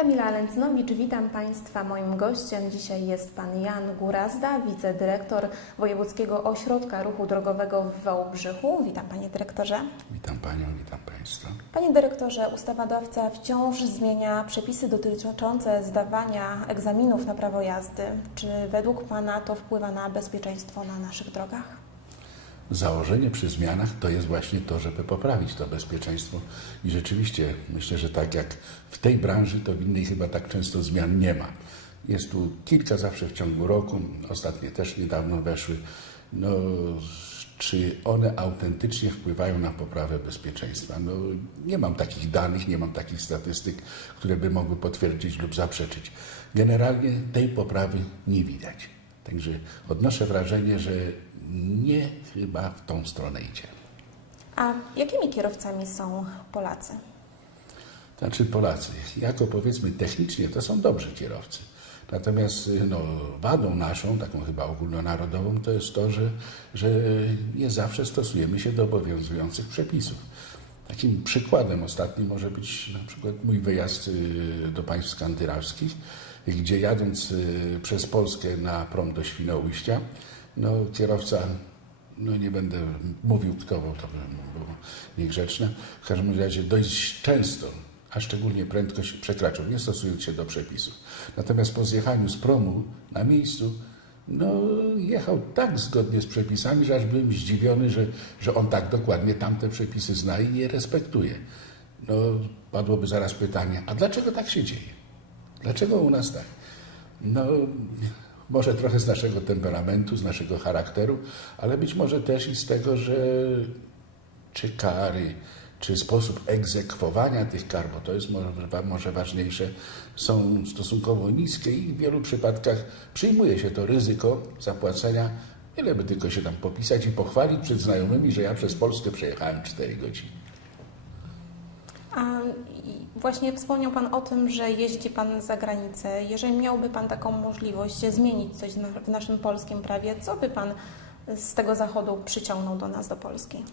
Kamila Lęcnowicz, witam Państwa. Moim gościem dzisiaj jest Pan Jan Gurazda, wicedyrektor Wojewódzkiego Ośrodka Ruchu Drogowego w Wałbrzychu. Witam Panie Dyrektorze. Witam Panią, witam Państwa. Panie Dyrektorze, ustawodawca wciąż zmienia przepisy dotyczące zdawania egzaminów na prawo jazdy. Czy według Pana to wpływa na bezpieczeństwo na naszych drogach? Założenie przy zmianach to jest właśnie to, żeby poprawić to bezpieczeństwo. I rzeczywiście myślę, że tak jak w tej branży, to w innej chyba tak często zmian nie ma. Jest tu kilka zawsze w ciągu roku, ostatnie też niedawno weszły. No, czy one autentycznie wpływają na poprawę bezpieczeństwa? No, nie mam takich danych, nie mam takich statystyk, które by mogły potwierdzić lub zaprzeczyć. Generalnie tej poprawy nie widać. Także odnoszę wrażenie, że nie chyba w tą stronę idzie. A jakimi kierowcami są Polacy? Znaczy Polacy, jako powiedzmy technicznie, to są dobrzy kierowcy. Natomiast no, wadą naszą, taką chyba ogólnonarodową, to jest to, że, że nie zawsze stosujemy się do obowiązujących przepisów. Takim przykładem ostatnim może być na przykład mój wyjazd y, do państw skandynawskich, gdzie jadąc y, przez Polskę na prom do Świnoujścia, no, kierowca, no nie będę mówił kto, bo to by było niegrzeczne, w każdym razie dość często, a szczególnie prędkość przekraczał, nie stosując się do przepisów. Natomiast po zjechaniu z promu na miejscu, no jechał tak zgodnie z przepisami, że aż byłem zdziwiony, że, że on tak dokładnie tamte przepisy zna i je respektuje. No padłoby zaraz pytanie, a dlaczego tak się dzieje? Dlaczego u nas tak? No, może trochę z naszego temperamentu, z naszego charakteru, ale być może też i z tego, że czy kary, czy sposób egzekwowania tych kar, bo to jest może, może ważniejsze, są stosunkowo niskie i w wielu przypadkach przyjmuje się to ryzyko zapłacenia, ile by tylko się tam popisać i pochwalić przed znajomymi, że ja przez Polskę przejechałem 4 godziny. Właśnie wspomniał Pan o tym, że jeździ Pan za granicę. Jeżeli miałby Pan taką możliwość zmienić coś w naszym polskim prawie, co by Pan z tego zachodu przyciągnął do nas, do Polski?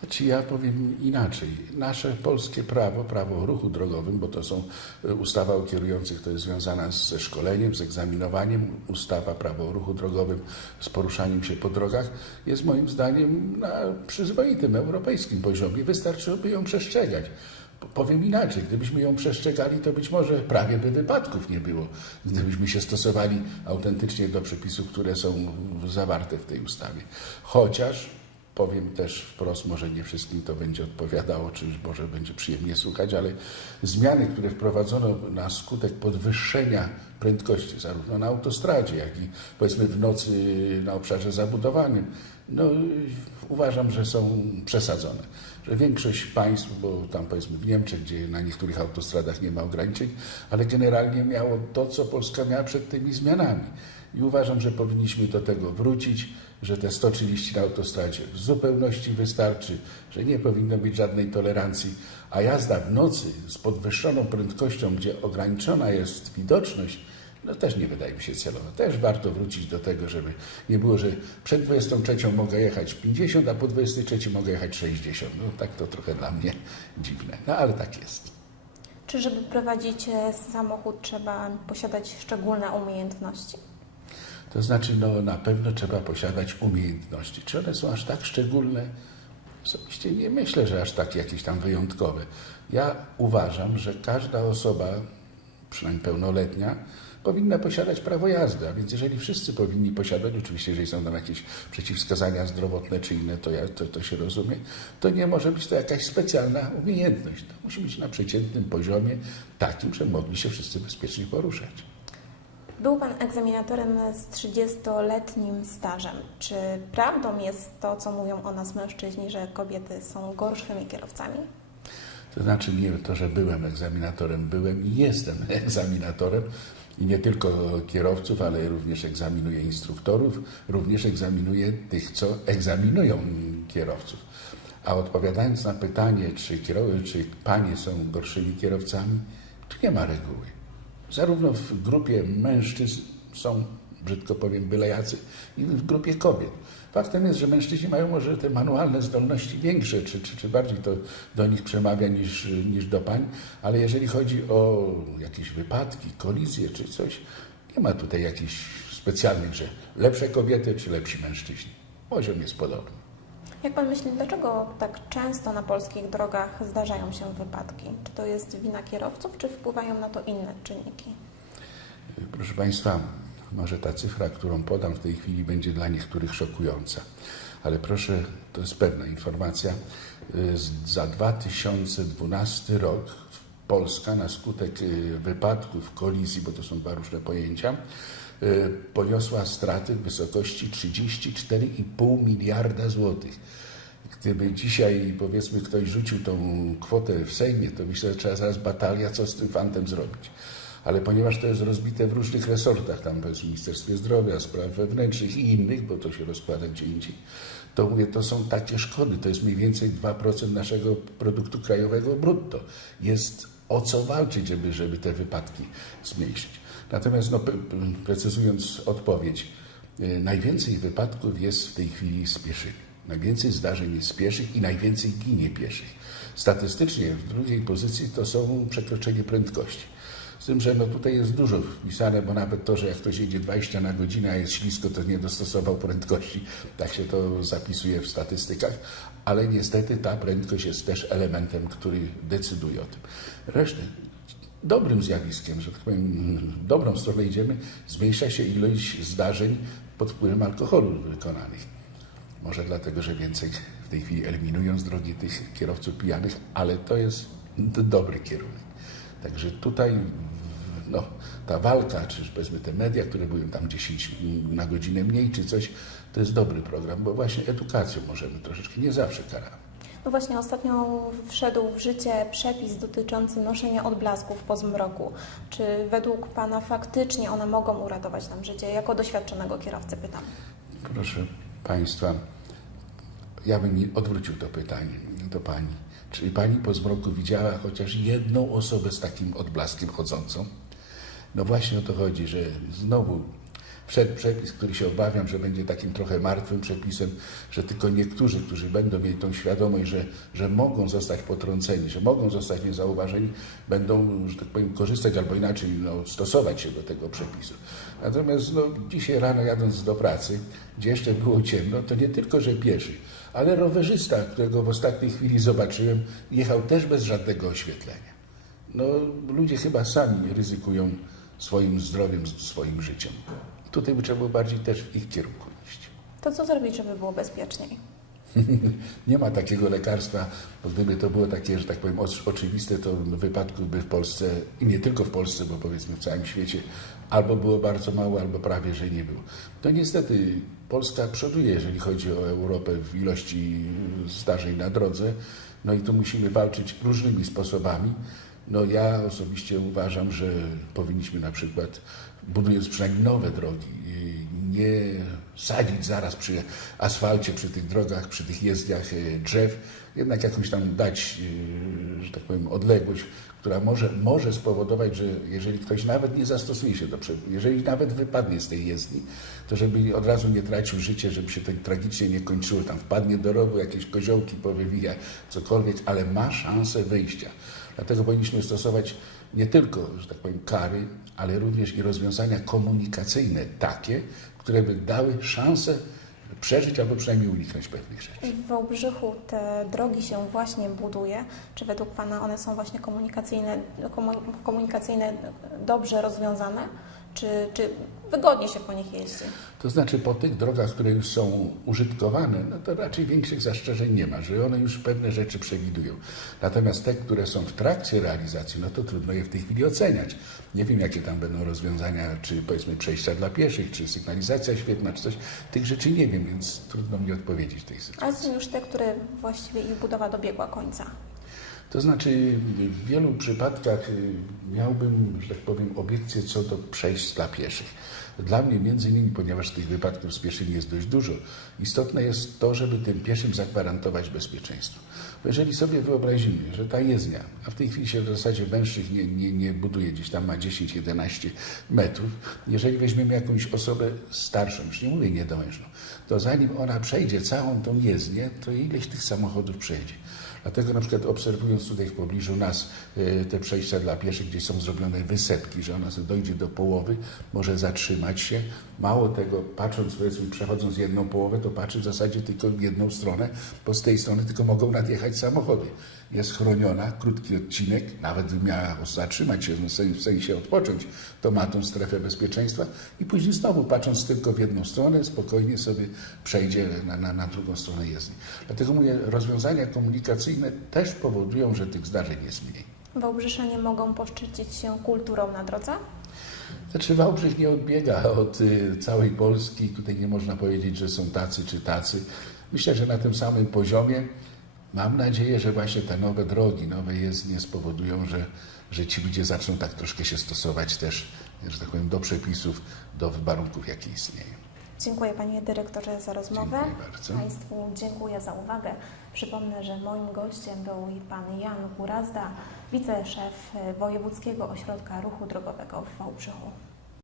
Znaczy ja powiem inaczej. Nasze polskie prawo, prawo o ruchu drogowym, bo to są y, ustawa o kierujących, to jest związana ze szkoleniem, z egzaminowaniem, ustawa prawo o ruchu drogowym, z poruszaniem się po drogach, jest moim zdaniem na przyzwoitym europejskim poziomie. Wystarczyłoby ją przestrzegać. Powiem inaczej, gdybyśmy ją przestrzegali, to być może prawie by wypadków nie było, gdybyśmy się stosowali autentycznie do przepisów, które są zawarte w tej ustawie. Chociaż powiem też wprost, może nie wszystkim to będzie odpowiadało, czy może będzie przyjemnie słuchać, ale zmiany, które wprowadzono na skutek podwyższenia prędkości, zarówno na autostradzie, jak i powiedzmy w nocy na obszarze zabudowanym, no uważam, że są przesadzone. Że większość państw, bo tam powiedzmy w Niemczech, gdzie na niektórych autostradach nie ma ograniczeń, ale generalnie miało to, co Polska miała przed tymi zmianami. I uważam, że powinniśmy do tego wrócić, że te 130 na autostradzie w zupełności wystarczy, że nie powinno być żadnej tolerancji, a jazda w nocy z podwyższoną prędkością, gdzie ograniczona jest widoczność, no też nie wydaje mi się celowa. Też warto wrócić do tego, żeby nie było, że przed 23 mogę jechać 50, a po 23 mogę jechać 60. No tak to trochę dla mnie dziwne, no ale tak jest. Czy żeby prowadzić e, samochód trzeba posiadać szczególne umiejętności? To znaczy, no na pewno trzeba posiadać umiejętności. Czy one są aż tak szczególne? Osobiście nie myślę, że aż tak jakieś tam wyjątkowe. Ja uważam, że każda osoba, przynajmniej pełnoletnia, powinna posiadać prawo jazdy. A więc jeżeli wszyscy powinni posiadać, oczywiście jeżeli są tam jakieś przeciwwskazania zdrowotne czy inne, to, ja, to, to się rozumie, to nie może być to jakaś specjalna umiejętność. To musi być na przeciętnym poziomie, takim, że mogli się wszyscy bezpiecznie poruszać. Był Pan egzaminatorem z 30-letnim stażem. Czy prawdą jest to, co mówią o nas mężczyźni, że kobiety są gorszymi kierowcami? To znaczy nie to, że byłem egzaminatorem, byłem i jestem egzaminatorem i nie tylko kierowców, ale również egzaminuję instruktorów, również egzaminuję tych, co egzaminują kierowców. A odpowiadając na pytanie, czy, kierow- czy panie są gorszymi kierowcami, tu nie ma reguły. Zarówno w grupie mężczyzn są brzydko powiem, byle jacy i w grupie kobiet. Faktem jest, że mężczyźni mają może te manualne zdolności większe, czy, czy, czy bardziej to do nich przemawia niż, niż do pań, ale jeżeli chodzi o jakieś wypadki, kolizje czy coś, nie ma tutaj jakichś specjalnych, że lepsze kobiety czy lepsi mężczyźni. Poziom jest podobny. Jak pan myśli, dlaczego tak często na polskich drogach zdarzają się wypadki? Czy to jest wina kierowców, czy wpływają na to inne czynniki? Proszę Państwa, może ta cyfra, którą podam w tej chwili, będzie dla niektórych szokująca, ale proszę, to jest pewna informacja. y, Za 2012 rok Polska na skutek y, wypadków, kolizji, bo to są dwa różne pojęcia, y, poniosła straty w wysokości 34,5 miliarda złotych. Gdyby dzisiaj, powiedzmy, ktoś rzucił tą kwotę w Sejmie, to myślę, że trzeba zaraz batalia, co z tym fantem zrobić. Ale ponieważ to jest rozbite w różnych resortach, tam jest w Ministerstwie Zdrowia, Spraw Wewnętrznych i innych, bo to się rozkłada gdzie indziej, to mówię, to są takie szkody. To jest mniej więcej 2% naszego produktu krajowego brutto. Jest o co walczyć, żeby, żeby te wypadki zmniejszyć. Natomiast, no, precyzując odpowiedź, y, najwięcej wypadków jest w tej chwili z pieszymi. Najwięcej zdarzeń jest pieszych i najwięcej ginie pieszych. Statystycznie w drugiej pozycji to są przekroczenie prędkości. Z tym, że no tutaj jest dużo wpisane, bo nawet to, że jak ktoś jedzie 20 na godzinę, a jest ślisko, to nie dostosował prędkości. Tak się to zapisuje w statystykach. Ale niestety ta prędkość jest też elementem, który decyduje o tym. Resztę dobrym zjawiskiem, że tak powiem, dobrą stronę idziemy, zmniejsza się ilość zdarzeń pod wpływem alkoholu wykonanych. Może dlatego, że więcej w tej chwili eliminują z drogi tych kierowców pijanych, ale to jest dobry kierunek. Także tutaj no, ta walka, czy powiedzmy te media, które były tam 10 na godzinę mniej, czy coś, to jest dobry program, bo właśnie edukacją możemy troszeczkę, nie zawsze karamy. No właśnie, ostatnio wszedł w życie przepis dotyczący noszenia odblasków po zmroku. Czy według Pana faktycznie one mogą uratować nam życie? Jako doświadczonego kierowcy pytam. Proszę Państwa, ja bym mi odwrócił to pytanie do Pani. Czy Pani po zmroku widziała chociaż jedną osobę z takim odblaskiem chodzącą? No właśnie o to chodzi, że znowu wszedł przepis, który się obawiam, że będzie takim trochę martwym przepisem, że tylko niektórzy, którzy będą mieli tą świadomość, że, że mogą zostać potrąceni, że mogą zostać niezauważeni, będą, że tak powiem, korzystać albo inaczej no, stosować się do tego przepisu. Natomiast no, dzisiaj rano jadąc do pracy, gdzie jeszcze było ciemno, to nie tylko, że pieszy, ale rowerzysta, którego w ostatniej chwili zobaczyłem, jechał też bez żadnego oświetlenia. No, ludzie chyba sami ryzykują swoim zdrowiem, swoim życiem. Tutaj by trzeba było bardziej też w ich kierunku iść. To co zrobić, żeby było bezpieczniej? Nie ma takiego lekarstwa, bo gdyby to było takie, że tak powiem, oc- oczywiste, to wypadków by w Polsce, i nie tylko w Polsce, bo powiedzmy w całym świecie, albo było bardzo mało, albo prawie, że nie było. To niestety Polska przoduje, jeżeli chodzi o Europę w ilości zdarzeń na drodze, no i tu musimy walczyć różnymi sposobami. No ja osobiście uważam, że powinniśmy na przykład, budując przynajmniej nowe drogi, nie sadzić zaraz przy asfalcie, przy tych drogach, przy tych jezdniach e, drzew, jednak jakąś tam dać, e, że tak powiem, odległość, która może, może spowodować, że jeżeli ktoś nawet nie zastosuje się do jeżeli nawet wypadnie z tej jezdni, to żeby od razu nie tracił życia, żeby się to tragicznie nie kończyło, tam wpadnie do rowu, jakieś koziołki powywija, cokolwiek, ale ma szansę wyjścia. Dlatego powinniśmy stosować nie tylko, że tak powiem, kary, ale również i rozwiązania komunikacyjne takie, które by dały szansę przeżyć albo przynajmniej uniknąć pewnych rzeczy. W Wałbrzychu te drogi się właśnie buduje. Czy według Pana one są właśnie komunikacyjne, komu- komunikacyjne dobrze rozwiązane? Czy, czy wygodnie się po nich jeździ? To znaczy po tych drogach, które już są użytkowane, no to raczej większych zastrzeżeń nie ma, że one już pewne rzeczy przewidują. Natomiast te, które są w trakcie realizacji, no to trudno je w tej chwili oceniać. Nie wiem, jakie tam będą rozwiązania, czy powiedzmy przejścia dla pieszych, czy sygnalizacja świetna, czy coś. Tych rzeczy nie wiem, więc trudno mi odpowiedzieć w tej sytuacji. Ale są już te, które właściwie ich budowa dobiegła końca. To znaczy, w wielu przypadkach y, miałbym, że tak powiem, obiekcje co do przejść dla pieszych. Dla mnie, między innymi, ponieważ tych wypadków z pieszymi jest dość dużo, istotne jest to, żeby tym pieszym zagwarantować bezpieczeństwo. Bo jeżeli sobie wyobrazimy, że ta jezdnia, a w tej chwili się w zasadzie węższych nie, nie, nie buduje, gdzieś tam ma 10-11 metrów, jeżeli weźmiemy jakąś osobę starszą, już nie mówię niedołężną, to zanim ona przejdzie całą tą jezdnię, to ileś tych samochodów przejdzie. Dlatego na przykład obserwując tutaj w pobliżu nas e, te przejścia dla pieszych, gdzie są zrobione wysepki, że ona dojdzie do połowy, może zatrzymać się. Mało tego, patrząc, powiedzmy, przechodząc jedną połowę, to patrzy w zasadzie tylko w jedną stronę, bo z tej strony tylko mogą nadjechać samochody. Jest chroniona, krótki odcinek, nawet miała zatrzymać się, w sensie odpocząć, to ma tą strefę bezpieczeństwa i później znowu, patrząc tylko w jedną stronę, spokojnie sobie przejdzie na, na, na drugą stronę jezdni. Dlatego mówię, rozwiązania komunikacyjne też powodują, że tych zdarzeń jest mniej. Wałbrzyszanie mogą poszczycić się kulturą na drodze? Znaczy Wałbrzych nie odbiega od y, całej Polski. Tutaj nie można powiedzieć, że są tacy czy tacy. Myślę, że na tym samym poziomie. Mam nadzieję, że właśnie te nowe drogi, nowe jezdnie spowodują, że, że ci ludzie zaczną tak troszkę się stosować też, że tak powiem, do przepisów, do warunków, jakie istnieją. Dziękuję Panie Dyrektorze za rozmowę. Dziękuję bardzo. Państwu dziękuję za uwagę. Przypomnę, że moim gościem był Pan Jan Gurazda, wiceszef Wojewódzkiego Ośrodka Ruchu Drogowego w Wałbrzychu.